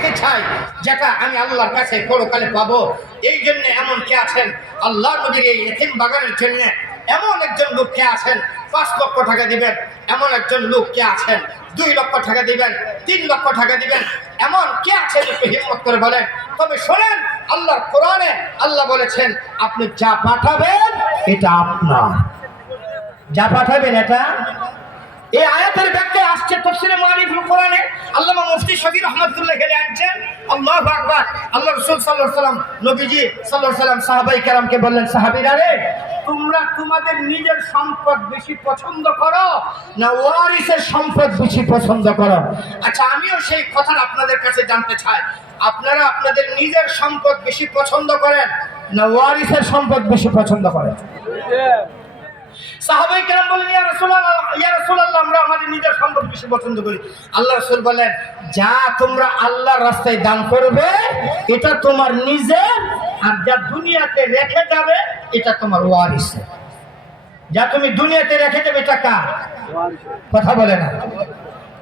চাইতে চাই যেটা আমি আল্লাহর কাছে পরকালে পাবো। এই জন্য এমন কে আছেন আল্লাহ নবীর এই এতিম বাগানের জন্য এমন একজন লোক কে আছেন 5 লক্ষ টাকা দিবেন, এমন একজন লোক কে আছেন 2 লক্ষ টাকা দিবেন, 3 লক্ষ টাকা দিবেন, এমন কে আছেন একটু হিম্মত করে বলেন। তবে শোনেন, আল্লাহর কোরআনে আল্লাহ বলেছেন আপনি যা পাঠাবেন এটা আপনার, যা পাঠাবেন এটা। এই আয়াতের ব্যাখ্যায় আসছে তাফসীরে মারিফুল কোরআনে আল্লামা মুফতি শফি রহমাতুল্লাহ আলাইহি আনছেন আল্লাহু আকবার। আল্লাহ রাসূল সাল্লাল্লাহু আলাইহি সাল্লাম নবীজি সাল্লাল্লাহু আলাইহি সাল্লাম সাহাবায়ে কেরামকে বললেন, সাহাবীরা রে, তোমরা তোমাদের নিজের সম্পদ বেশি পছন্দ করো না ওয়ারিসের সম্পদ বেশি পছন্দ করো? আচ্ছা, আমিও সেই কথাটা আপনাদের কাছে জানতে চাই, আপনারা আপনাদের নিজের সম্পদ বেশি পছন্দ করেন না ওয়ারিসের সম্পদ বেশি পছন্দ করেন? সাহাবায়ে কেরাম বললেন, ইয়া রাসূলুল্লাহ, আমরা আমাদের নিজের সম্পদ বেশি পছন্দ করি। আল্লাহ রাসূল বলেন, যা তোমরা আল্লাহর রাস্তায় দান করবে এটা তোমার নিজের, আর যা দুনিয়াতে রেখে যাবে এটা তোমার ওয়ারিসের। যা তুমি দুনিয়াতে রেখে যাবে এটা কার? কথা বলে না,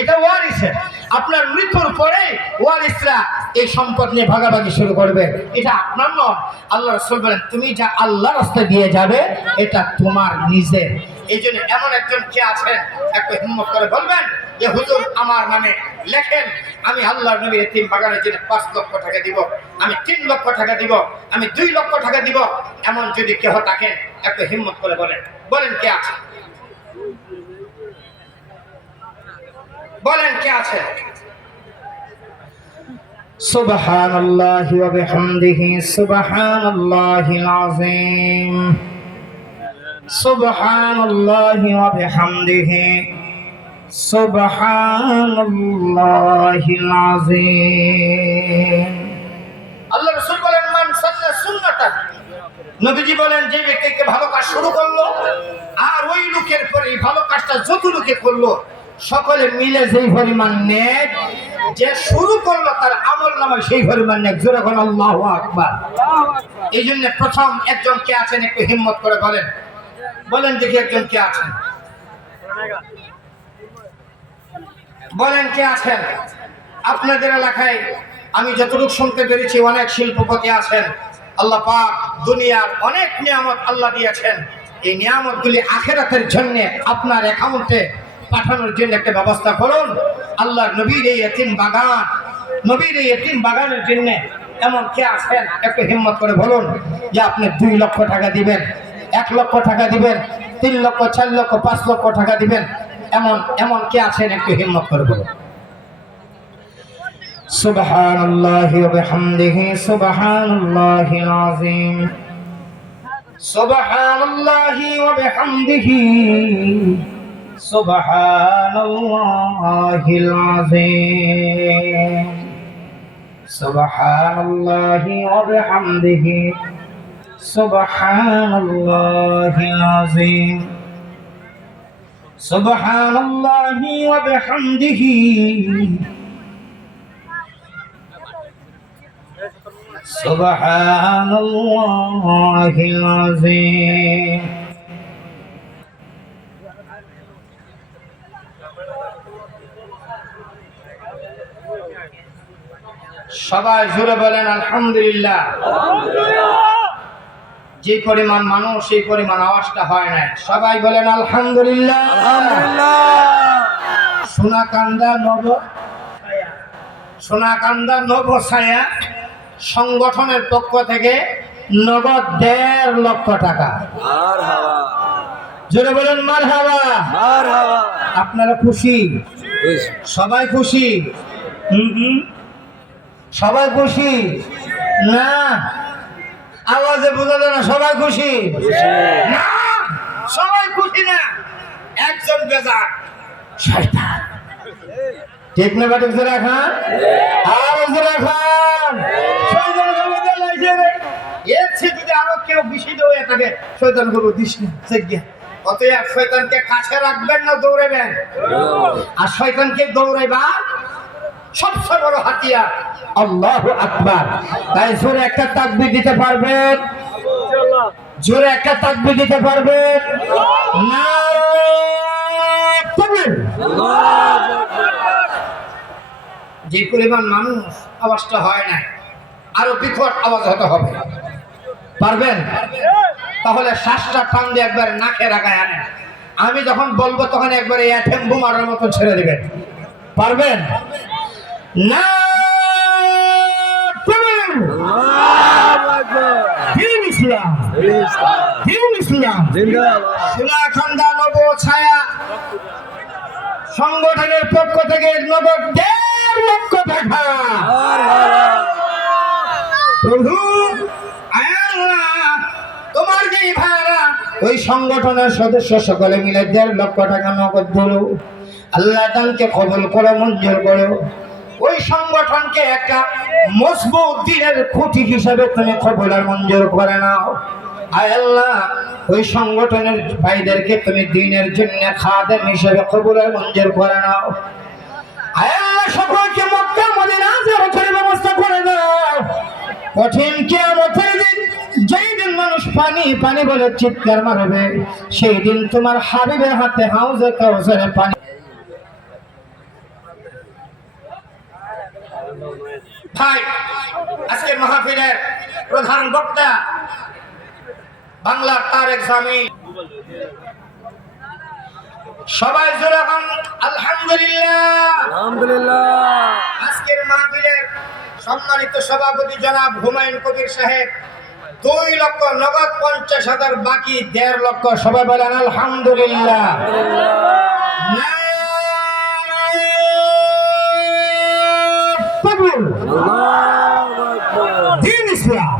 এটা ওয়ারিসের। আপনার মৃত্যুর পরে ওয়ারিসরা এই সম্পদ নিয়ে ভাগাভাগি শুরু করবে, এটা আপনার নয়। আল্লাহ রাসূল বলেন, তুমি যা আল্লাহর রাস্তায় দিয়ে যাবে এটা তোমার নিজের। এই জন্য এমন একজন কে আছেন একটু হিম্মত করে বলবেন যে হুজুর আমার নামে লেখেন, আমি আল্লাহর নবীর এতিম বাগানের জন্য 5 লক্ষ টাকা দিব, আমি 3 লক্ষ টাকা দিব, আমি 2 লক্ষ টাকা দিব। এমন যদি কেহ থাকেন একটু হিম্মত করে বলেন, বলেন কে আছে? বলেন কে আছে? সুবহানাল্লাহি ওয়া বিহামদিহি সুবহানাল্লাহিল আযীম, সুবহানাল্লাহি ওয়া বিহামদিহি সুবহানাল্লাহিল আযীম। আল্লাহ রাসূল বলেন, মান সাল্লা সুন্নাতান, নবীজি বলেন যে ব্যক্তিকে ভালো কাজ শুরু করলো আর ওই লোকের পরে এই ভালো কাজটা যত লোকে করলো সকলে মিলে যেই পরিমাণ নেক যে শুরু করলো তার আমল নামায় সেই পরিমাণ নেক। জোরে বলেন আল্লাহু আকবার। এই জন্য প্রথম একজন কে আছেন একটু হিম্মত করে বলেন, বলেন দেখি একজন কে আছেন, বলেন কে আছেন? আপনাদের এলাকায় আমি যতটুকু শুনতে পেরেছি অনেক শিল্পপতি আছেন। আল্লাহ পাক দুনিয়ার অনেক নিয়ামত আল্লাহ দিয়েছেন, এই নিয়ামতগুলি আখিরাতের জন্য আপনার অ্যাকাউন্টে পাঠানোর জন্য একটা ব্যবস্থা করুন। আল্লাহর নবীর এই এতিম বাগান, নবীর এই এতিম বাগানের জন্য এমন কে আছেন একটু হিম্মত করে বলুন যে আপনি 2 লক্ষ টাকা দিবেন, 1 লক্ষ টাকা দিবেন, 3 লক্ষ, 4 লক্ষ, 5 লক্ষ টাকা দিবেন। এমন কে আছেন একটু হিম্মত করে বলুন। সুবহানাল্লাহি ওয়া বিহামদিহি সুবহানাল্লাহিল আযীম, সুবহানাল্লাহি ওয়া বিহামদিহি সুবহানাল্লাহিল আযীম, সুবহানাল্লাহি ওয়া বিহামদিহি সুবহানাল্লাহিল আযীম, সুবহানাল্লাহি ওয়া বিহামদিহি সুবহানাল্লাহিল আযীম। সবাই জোরে বলেন আলহামদুলিল্লাহ। যে পরিমাণ মানুষ সেই পরিমাণ আওয়াজটা হয় না, সবাই বলেন আলহামদুলিল্লাহ। সোনাকান্দা নবছায়া সংগঠনের পক্ষ থেকে নগদ 1.5 লক্ষ টাকা। জোরে বলেন মারহাবা। আপনারা খুশি? সবাই খুশি? সবাই খুশি না? আওয়াজে বোঝা যায় না সবাই খুশি না? সবাই খুশি না, একজন বেজার শয়তান। ঠিক না বাটক জোরে খান, আর জোরে খান। শয়তান গরু লাইছে রে, এর চেয়ে যদি আরো কেউ বেশি দৌড়ে থাকে শয়তান গরু দিস না সেগিয়া। অতএব শয়তানকে কাছে রাখবেন না দৌড়াবেন, আর শয়তানকে দৌড়াইবা সবচেয়ে বড় হাতিয়ার আল্লাহু আকবার। তাই জোরে একটা তাকবীর দিতে পারবেন? জোরে একটা তাকবীর দিতে পারবেন? নারে তাকবীর। যে পরিমাণ মানুষ আওয়াজটা হয় না, আরো বিকট আওয়াজ হতে হবে। পারবেন? তাহলে শ্বাসটা টান দিয়ে একবার নাকে রাখায় আনেন। আমি যখন বলবো তখন একবারে অ্যাটম বোমার মতো ছেড়ে দিবেন। পারবেন না? দিন ইসলাম, দিন ইসলাম সোনাখন্দা নব ছায়া সংগঠনের পক্ষ থেকে নগদ 1.5 লক্ষ টাকা। প্রভু আল্লাহ, তোমার যে ভাড়া ওই সংগঠনের সদস্য সকলে মিলে 1.5 লক্ষ টাকা নগদ বলো। আল্লাহ দানকে কবুল করো, মঞ্জুর করো। ওই সংগঠনকে একটা মজবুত দিনের খুঁটি হিসাবে তুমি কবুল আর মঞ্জুর করে নাও। আয় আল্লাহ, ওই সংগঠনের ভাইদেরকে তুমি দিনের জন্য খাদেম হিসেবে কবুল আর মঞ্জুর করে নাও। আয় আল্লাহ, সকলকে মক্কা মদিনা জিয়ারতের ব্যবস্থা করে দাও। কঠিন কিয়ামতের দিন, যেই দিন মানুষ পানি পানি বলে চিৎকার মারবে, সেই দিন তোমার হাবিবের হাতে হাউজে কাউসারে পানি। ভাই, আজকের মাহফিলের প্রধান বক্তা বাংলার তারেক জামিল। সবাই জোরে এখন আলহামদুলিল্লাহ। আলহামদুলিল্লাহ। আজকের মাহফিলের সম্মানিত সভাপতি জনাব হুমায়ুন কবির সাহেব 2 লক্ষ নগদ 50,000 বাকি 1.5 লক্ষ। সবাই বলেন আলহামদুলিল্লাহ। দিন ইসলাম,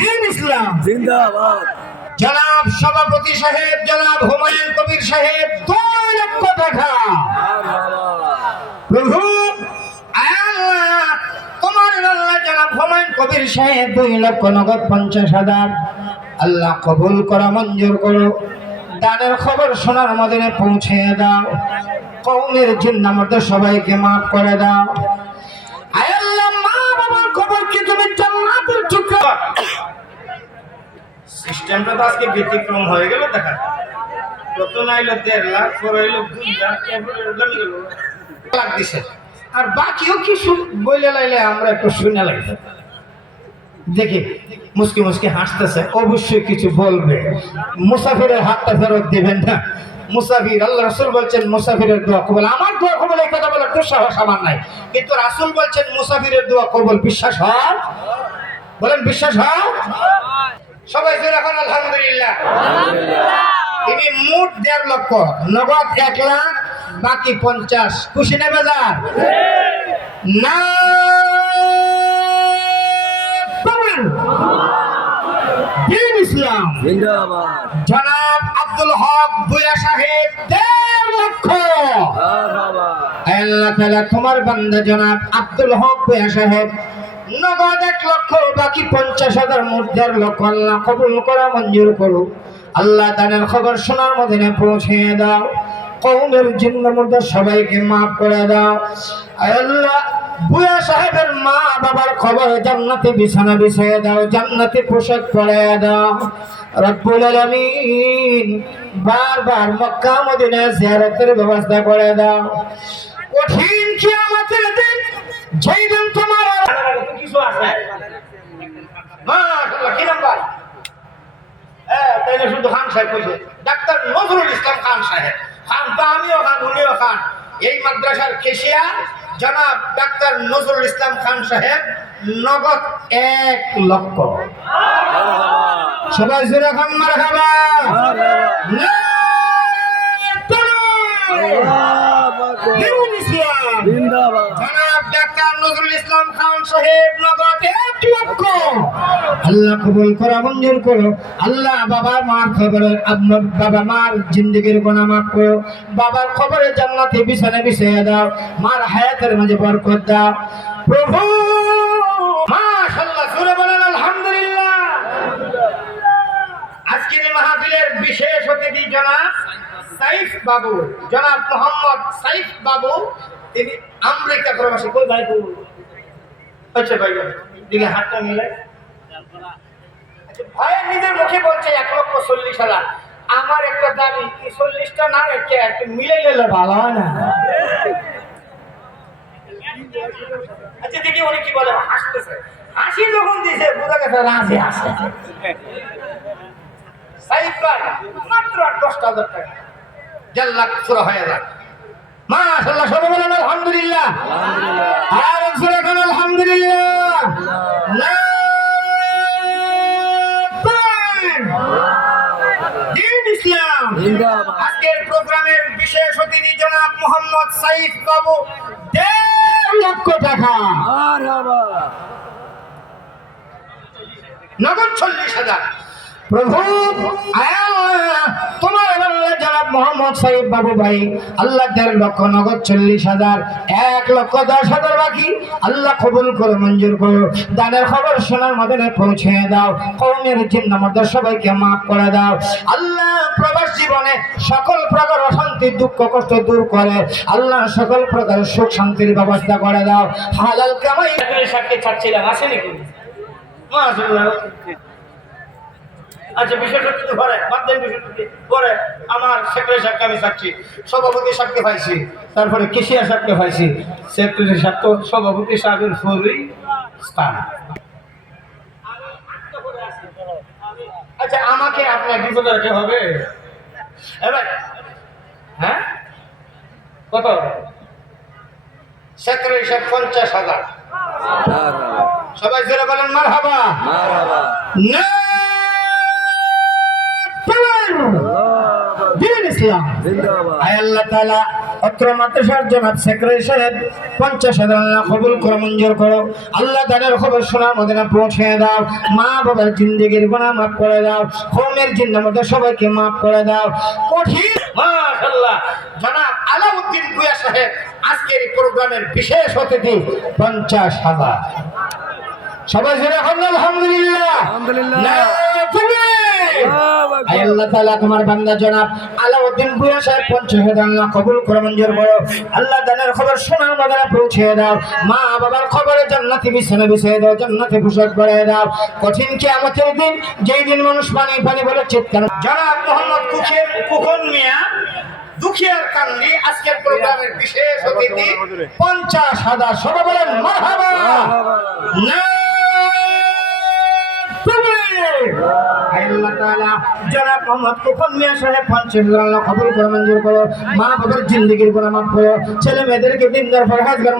দিন ইসলাম জিন্দাবাদ। জনাব সভাপতি সাহেব জনাব হুমায়ুন কবির সাহেব 2 লক্ষ টাকা। প্রভু আল্লাহ, তোমার আল্লাহ জনাব হুমায়ুন কবির সাহেব 2 লক্ষ নগদ 50,000 আল্লাহ কবুল করো, মঞ্জুর করো। দানের খবর সোনার মদিনে পৌঁছে দাও। কওমের জিন্নাহ মধ্যে সবাইকে মাফ করে দাও। আয় আল্লাহ, মা বাবার খবর কি তুমি জান্নাতের টুকরা। সিস্টেমটা তো আজকে ব্যতিক্রম হয়ে গেল। দেখা প্রথম আইলো 1.5 লাখ, পরে আইলো 2 লাখ, এরপরে লাখ দিছে। আর বাকিও কিছু বইলে লাইলে আমরা একটু শুনে লাগবে। দেখি মুসকি মুসকি হাসতেছে, অবশ্যই কিছু বলবে। মুসাফিরের হাতটা ফেরত দিবেন না। মুসাফির, আল্লাহ রাসূল বলছেন মুসাফিরের দোয়া কবুল। আমার দোয়া কবুল এই কথা বলার দুঃসাহস আমার নাই, কিন্তু রাসূল বলছেন মুসাফিরের দোয়া কবুল। বিশ্বাস হয়? বলেন বিশ্বাস হয়? সবাই জোরে এখন আলহামদুলিল্লাহ। তিনি মোট 1.5 লক্ষ নগদ 1 লাখ বাকি 50। খুশি না বেজার? না দিন ইসলাম জিন্দাবাদ। জনাব আব্দুল হক ভূঁইয়া সাহেব 1.5 লক্ষ। আল্লাহ তাআলা তোমার বান্দা জনাব আব্দুল হক ভূঁইয়া সাহেব নগদ 1 লক্ষ বাকি 50,000 মোট 1.5 লক্ষ আল্লাহ কবুল করো, মঞ্জুর করো। আল্লাহ দানের খবর সোনার মদিনে পৌঁছে দাও। কওমের জিন্নার মধ্যে সবাইকে মাফ করে দাও। আল্লাহ, ভূঁইয়া সাহেবের মা বাবার খবর জান্নাতে বিছানা বিছিয়ে দাও, জান্নাতে পোশাক পরিয়ে দাও। রব্বুল আলামিন, বারবার মক্কা মদিনা জিয়ারতের ব্যবস্থা করে দাও। কঠিন কিয়ামতের দিন, যেই দিন তোমার কিছু আছে। মাশাআল্লাহ, কি নাম্বার? তাইলে শুধু খান সাহেব কইছে, ডাক্তার নজরুল ইসলাম খান সাহেব। খান তো আমিও খান, উনিও খান। এই মাদ্রাসার কেশিয়ার জনাব ডাক্তার নজরুল ইসলাম খান সাহেব নগদ 1 লক্ষ। সবাই জোরে খান মারহাবা। জনাব ডাক্তার নজরুল ইসলাম খান সাহেব নগদ 1 লক্ষ। আল্লাহ কবুল করো, মঞ্জুর করো। আল্লাহ বাবা মার খবরে, আপনার বাবা মার জিন্দেগির গুনাহ মাফ করো। বাবার খবরে জান্নাতে বিছানা বিছিয়ে দাও। মার হায়াতের মাঝে বরকত দাও। প্রভু মাশাআল্লাহ, জোরে বলেন আলহামদুলিল্লাহ। আজকের মাহফিলের বিশেষ অতিথি জনাব সাইফ বাবু, জনাব মোহাম্মদ সাইফ বাবু। তিনি আমেরিকা প্রবাসী। কই ভাই বউ? আচ্ছা ভাই, দিকে হাতটা মিলে। আচ্ছা ভাই নিজের মুখে বলছে 1,40,000। আমার একটা দাবি, 40টা না রেখে একটু মিলে গেলে ভালো হয় না? আচ্ছা দেখি উনি কি বলে, হাসতেছে। হাসি যখন দিছে বোঝা গেছে রাজি আছে। সাইফ ভাই মাত্র 10,000 টাকা 1.5 লাখ পুরো হয়ে যায়। মাশাআল্লাহ, সবাই বলেন আলহামদুলিল্লাহ। আর জোরে বলেন আলহামদুলিল্লাহ। দ্বীন ইসলাম জিন্দাবাদ। আজকের প্রোগ্রামের বিশেষ অতিথি জনাব মোহাম্মদ সাইফ বাবু, 1.5 লক্ষ টাকা মারহাবা। নগদ 40,000। প্রভু আল্লাহ, তোমার আল্লাহ জনাব মোহাম্মদ সাইফ বাবু ভাই, আল্লাহ 1.5 লক্ষ নগদ 40,000, 1,10,000 বাকি। আল্লাহ কবুল করে মঞ্জুর করো। দানের খবর শোনার মদনে পৌঁছে দাও। কওমের জিন্নাহ মর্দা সবাইকে মাফ করে দাও। আল্লাহ প্রবাস জীবনে সকল প্রকার অশান্তি দুঃখ কষ্ট দূর করে আল্লাহ সকল প্রকার সুখ শান্তির ব্যবস্থা করে দাও। হালাল কামাই সাক্ষী চাচ্ছিলাম, আসে নাকি? মাশাআল্লাহ। আচ্ছা, বিষয়টা কিন্তু পরে বাদ দেন, বিষয়টা পরে। আমার সেক্রেটারি সাহেবকে আমি সাক্ষী, সভাপতি সাহেবকে পাইছি, তারপরে কেশিয়া সাহেবকে পাইছি, সেক্রেটারি সাহেব তো সভাপতি সাহেবের ফুলই স্থান। আচ্ছা, আমাকে আপনার বিপদে রাখতে হবে এবার। হ্যাঁ, কত? সেক্রেটারি সাহেব 50,000। মারহাবা। সবাই জোরে বলেন মারহাবা। মারহাবা। না দ্বীন ইসলাম জিন্দাবাদ। আয় আল্লাহ তাআলা অত্র মাদ্রাসার জনাব সেক্রেটারি সাহেব 50,000 আল্লাহ কবুল করে মঞ্জুর করো। আল্লাহ তাদের খবর শোনার মদিনা পৌঁছে দাও। মা বাবার জিন্দেগির গুনাহ মাফ করে দাও। কওমের জিন্নাহ মধ্যে সবাইকে মাফ করে দাও। কঠিন মাশাআল্লাহ জনাব আলাউদ্দিন ভূঁইয়া সাহেব আজকের এই প্রোগ্রামের বিশেষ অতিথি 50,000। সবাই জোরে বলেন আলহামদুলিল্লাহ। আলহামদুলিল্লাহ। আয় আল্লাহ তাআলা তোমার বান্দা জনাব আলাউদ্দিন ভূঁইয়া সাহেব 50,000 আল্লাহ কবুল করে মঞ্জুর করো। আল্লাহ দানের খবর শোনার মদনে পৌঁছে দাও। মা বাবার খবরে জান্নাতি বিছানা বিছিয়ে দাও, জান্নাতে পোশাক পরিয়ে দাও। কঠিন কিয়ামতের দিন, যেই দিন মানুষ পানি পানি বলে চিৎকার। জনাব মোহাম্মদ কুখন মিয়া দুখিয়ার কান্দি আজকের প্রোগ্রামের বিশেষ অতিথি 50,000। সবাই বলেন মারহাবা। আল্লাহ তাআলা জনাব মোহাম্মদ কুখন মিয়া সাহেব 50,000 আল্লাহ কবুল করে মঞ্জুর করো। মা বাবার জিন্দেগির গুনাহ মাফ করো। ছেলে মেয়েদেরকে দিনদার ফরহাজগার